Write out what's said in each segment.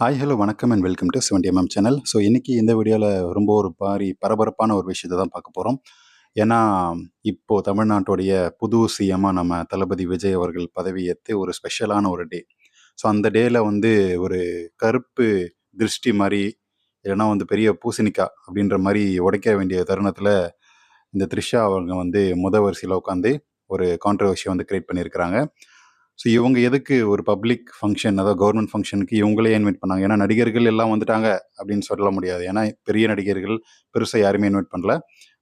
Hi, hello, வணக்கம் and welcome to 70mm channel. So இன்னைக்கு இந்த வீடியோவில் ரொம்ப ஒரு பரபரப்பான ஒரு விஷயத்தை தான் பார்க்க போகிறோம். ஏன்னா இப்போ தமிழ்நாட்டுடைய புது சிஎம்மாக நம்ம தளபதி விஜய் அவர்கள் பதவியேற்று ஒரு ஸ்பெஷலான ஒரு டே. ஸோ அந்த டேயில் வந்து ஒரு கருப்பு திருஷ்டி மாதிரி இல்லைன்னா வந்து பெரிய பூசணிக்காய் அப்படின்ற மாதிரி உடைக்க வேண்டிய தருணத்தில் இந்த த்ரிஷா அவங்க வந்து வரிசையில் உட்காந்து ஒரு கான்ட்ரவர்சியை வந்து கிரியேட் பண்ணியிருக்கிறாங்க. ஸோ இவங்க எதுக்கு ஒரு பப்ளிக் ஃபங்க்ஷன், அதாவது கவர்மெண்ட் ஃபங்க்ஷனுக்கு இவங்களே இன்வைட் பண்ணாங்க? ஏன்னா நடிகர்கள் எல்லாம் வந்துட்டாங்க அப்படின்னு சொல்ல முடியாது. ஏன்னா பெரிய நடிகர்கள் பெருசாக யாருமே இன்வைட் பண்ணல.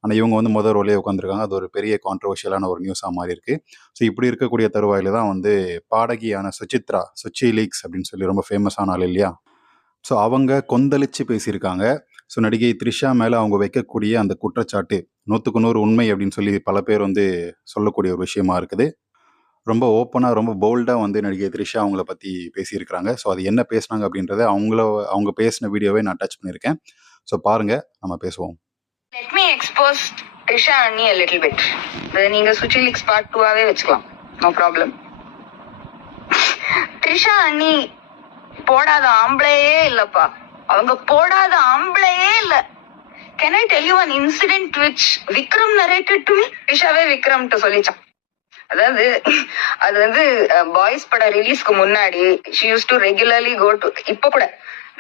ஆனால் இவங்க வந்து ரோலே உட்காந்துருக்காங்க. அது ஒரு பெரிய கான்ட்ரவர்ஷியலான ஒரு நியூஸாக மாறி இருக்கு. ஸோ இப்படி இருக்கக்கூடிய தருவாயில் தான் வந்து பாடகியான சுசித்ரா, சுச்சி லீக்ஸ் அப்படின்னு சொல்லி ரொம்ப ஃபேமஸான ஆள் இல்லையா? ஸோ அவங்க கொந்தளிச்சு பேசியிருக்காங்க. ஸோ நடிகை த்ரிஷா மேலே அவங்க வைக்கக்கூடிய அந்த குற்றச்சாட்டு 100க்கு 100 உண்மை அப்படின்னு சொல்லி பல பேர் வந்து சொல்லக்கூடிய ஒரு விஷயமா இருக்குது. ரொம்ப ஓப்பனாக, ரொம்ப போல்டாக வந்து நடிகை த்ரிஷா அவங்கள பற்றி பேசியிருக்கிறாங்க. ஸோ அது என்ன பேசுனாங்க அப்படின்றத அவங்க பேசின வீடியோவை நான் டச் பண்ணியிருக்கேன். ஸோ பாருங்க, நம்ம பேசுவோம். Let me expose Trisha Anni a little bit. நீங்க சுச்சி லீக்ஸ் பார்ட் 2ஆவே வச்சுக்கலாம். No problem. த்ரிஷா அண்ணி போடாத ஆம்பளையே இல்லப்பா. அவங்க போடாத ஆம்பளையே இல்ல. Can I tell you an incident which Vikram narrated to me? த்ரிஷாவே Vikram சொல்லிச்சான். அதாவது அது வந்து பாய்ஸ் பட ரிலீஸ்க்கு முன்னாடி she used to regularly go to, இப்ப கூட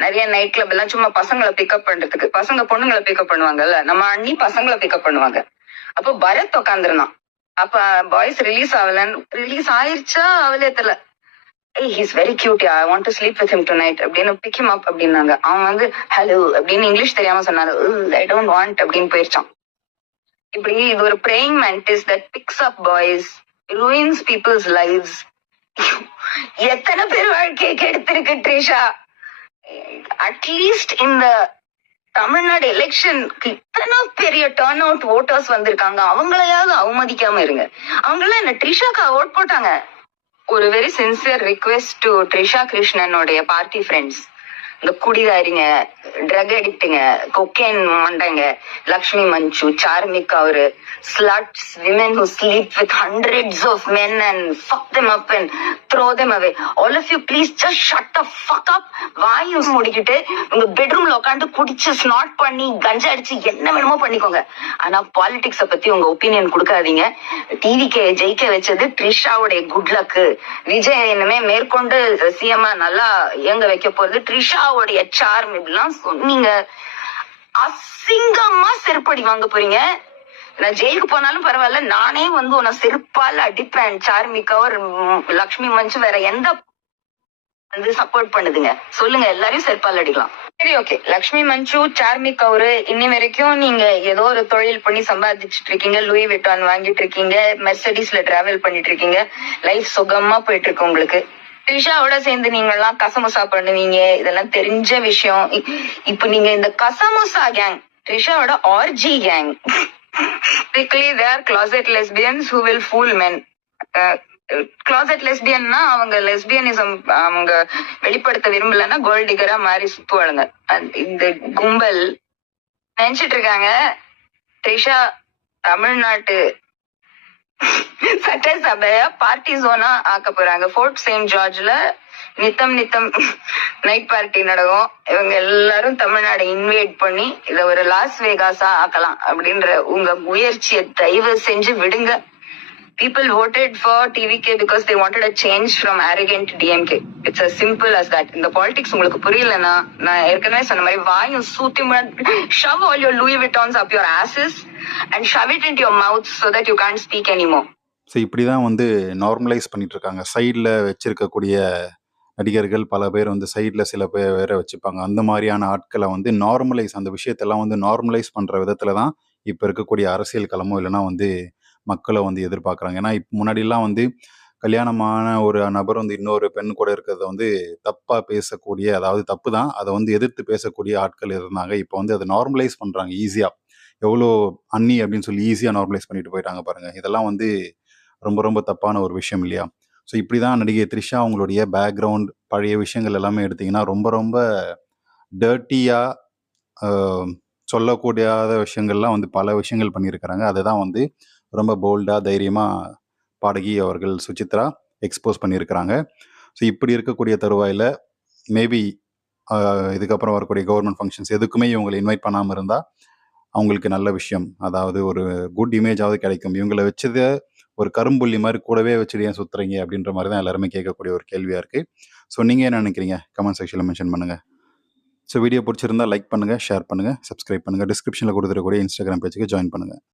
நிறைய நைட் கிளப் எல்லாம் சும்மா பசங்களை பிக்கப் பண்றதுக்கு, பசங்க பொண்ணுங்களை பிக்கப் பண்ணுவாங்கல்ல, நம்ம அண்ணி பசங்களை பிக்கப் பண்ணுவாங்க. அப்போ பரத் உட்காந்துருந்தான். அப்ப பாய்ஸ் ரிலீஸ் ஆயிருச்சா அவளே தெரியல, ஏய் he's very cute, I want to sleep with him tonight அப்படின்னு பிக் ஹிம் அப் அப்படின்னாங்க. அவன் வந்து ஹலோ அப்படின்னு இங்கிலீஷ் தெரியாம சொன்னாரு. ஐ டோன்ட் வாண்ட் அப்படின்னு போயிருச்சான். இப்படி இது ஒரு praying mantis that picks up boys, ruins people's lives. எத்தனை பேர் வாழ்க்கையை கெடுத்திருக்கு ட்ரிஷா. அட்லீஸ்ட் இந்த தமிழ்நாடு எலெக்ஷனுக்கு இத்தனை பெரிய டர்ன் அவுட் ஓட்டர்ஸ் வந்திருக்காங்க, அவங்களையாவது அவமதிக்காம இருங்க. அவங்களாம் என்ன ட்ரிஷாக்கா ஓட் போட்டாங்க? ஒரு very sincere request to Trisha கிருஷ்ணனுடைய பார்ட்டி ஃப்ரெண்ட்ஸ், இந்த குடிதாரிங்க, ட்ரக் அடிக்ட்டுங்க, கொக்கேன் மண்டங்க, லக்ஷ்மி மஞ்சு, சார்மிக் அவரு, sluts, women who sleep with hundreds of men and fuck them up and throw them away. All of you please just shut the fuck up. வாயு முடிக்கிட்டு உங்க பெட்ரூம்ல உட்காந்து குடிச்சு snot பண்ணி கஞ்சா அடிச்சு என்ன வேணுமோ பண்ணிக்கோங்க. ஆனா பாலிடிக்ஸ பத்தி உங்க ஒப்பீனியன் கொடுக்காதீங்க. டிவிக்கு ஜெயிக்க வச்சது ட்ரிஷாவுடைய குட் லக்கு. விஜய் என்னமே மேற்கொண்டு சிஎம்ஆ நல்லா இயங்க வைக்க போறது ட்ரிஷாவுடைய சார்ம். இப்படிலாம் சொன்னீங்க, அசிங்கமா செருப்படி வாங்க போறீங்க. நான் ஜெயிலுக்கு போனாலும் பரவாயில்ல, நானே வந்து உன்னை செருப்பால அடிப்பேன். சார்மிக் அவர், லக்ஷ்மி மஞ்சு, வேற எந்த வந்து சப்போர்ட் பண்ணுதுங்க சொல்லுங்க, எல்லாரையும் செருப்பால் அடிக்கலாம். சரி, ஓகே, லக்ஷ்மி மஞ்சு, சார்மிக் அவரு இன்னி வரைக்கும் நீங்க ஏதோ ஒரு தொழில் பண்ணி சம்பாதிச்சுட்டு இருக்கீங்க, லூயி விட்டான் வாங்கிட்டு இருக்கீங்க, மெர்சடிஸ்ல டிராவல் பண்ணிட்டு இருக்கீங்க, லைஃப் சுகமா போயிட்டு இருக்கு உங்களுக்கு. த்ரிஷாவோட சேர்ந்து நீங்க எல்லாம் கசமுசா பண்ணுவீங்க, இதெல்லாம் தெரிஞ்ச விஷயம். இப்ப நீங்க இந்த கசமுசா கேங், த்ரிஷாவோட RG gang, basically they are closet lesbians who will fool men. closet lesbianனா அவங்க லெஸ்பியனிசம் அவங்க வெளிப்படுத்த விரும்பலன்னா கோல்ட் டிகரா மாறி சுத்துவாளுங்க. இந்த கும்பல் நினைச்சிட்டு இருக்காங்க த்ரிஷா தமிழ்நாட்டு சட்டசபைய பார்ட்டி ஜோனா ஆக்க போறாங்க. ஃபோர்ட் செயின்ட் ஜார்ஜ்ல நித்தம் நைட் பார்ட்டி நடக்கும். இவங்க எல்லாரும் தமிழ்நாடு இன்வைட் பண்ணி இத ஒரு லாஸ் வேகாஸா ஆக்கலாம் அப்படின்ற உங்க முயற்சியை தயவு செஞ்சு விடுங்க. People voted for TVK because they wanted a change from arrogant DMK. It's as simple as that. இந்த politics உங்களுக்கு புரியலன்னா, நான் ஏற்கனவே சொன்ன மாதிரி வாயும் சூத்தி shove all your Louis Vuittons up your asses and shove it into your mouth so that you can't speak anymore. So இப்படி தான் வந்து நார்மலைஸ் பண்ணிட்டு இருக்காங்க. சைடில் வச்சிருக்கக்கூடிய நடிகர்கள் பல பேர் வந்து சைடில் சில பேர் வேற வச்சுப்பாங்க. அந்த மாதிரியான ஆட்களை வந்து அந்த விஷயத்தெல்லாம் வந்து நார்மலைஸ் பண்ணுற விதத்தில் தான் இப்போ இருக்கக்கூடிய அரசியல் களமோ இல்லைன்னா வந்து மக்களை வந்து எதிர்பார்க்குறாங்க. ஏன்னா இப்போ முன்னாடிலாம் வந்து கல்யாணமான ஒரு நபர் வந்து இன்னொரு பெண் கூட இருக்கிறத வந்து தப்பாக பேசக்கூடிய, அதாவது தப்பு தான், அதை வந்து எதிர்த்து பேசக்கூடிய ஆட்கள் இருந்தாங்க. இப்போ வந்து அதை நார்மலைஸ் பண்ணுறாங்க ஈஸியாக. எவ்வளோ அண்ணி அப்படின்னு சொல்லி ஈஸியாக நார்மலைஸ் பண்ணிட்டு போயிட்டாங்க பாருங்கள். இதெல்லாம் வந்து ரொம்ப ரொம்ப தப்பான ஒரு விஷயம் இல்லையா? ஸோ இப்படி தான் நடிகை த்ரிஷா அவங்களுடைய பேக்ரவுண்ட், பழைய விஷயங்கள் எல்லாமே எடுத்திங்கன்னா ரொம்ப ரொம்ப டர்ட்டியாக சொல்லக்கூடியாத விஷயங்கள்லாம் வந்து பல விஷயங்கள் பண்ணியிருக்கிறாங்க. அதை தான் வந்து ரொம்ப போல்டாக தைரியமாக பாடகி அவர்கள் சுசித்ரா எக்ஸ்போஸ் பண்ணியிருக்கிறாங்க. ஸோ இப்படி இருக்கக்கூடிய தருவாயில் மேபி இதுக்கப்புறம் வரக்கூடிய கவர்மெண்ட் ஃபங்க்ஷன்ஸ் எதுக்குமே இவங்கள இன்வைட் பண்ணாம இருந்தா, அவங்களுக்கு நல்ல விஷயம். அதாவது ஒரு குட் இமேஜாவது கிடைக்கும். இவங்கள வச்சது ஒரு கரும்புள்ளி மாரி கூடவே வச்சுட்டு ஏன் சுத்துறீங்க? அப்படின்ற மாரி தான் எல்லாருமே கேட்கக்கூடிய ஒரு கேள்வியா இருக்கு. ஸோ நீங்க என்ன நினைக்கிறீங்க? கமெண்ட் செக்ஷன்ல மென்ஷன் பண்ணுங்க. ஸோ வீடியோ பிடிச்சிருந்தா லைக் பண்ணுங்க, ஷேர் பண்ணுங்க, சப்ஸ்கிரைப் பண்ணுங்க. டிஸ்கிரிப்ஷன்ல குடுத்துருக்கக்கூடிய Instagram பேஜுக்கு ஜாயின் பண்ணுங்க.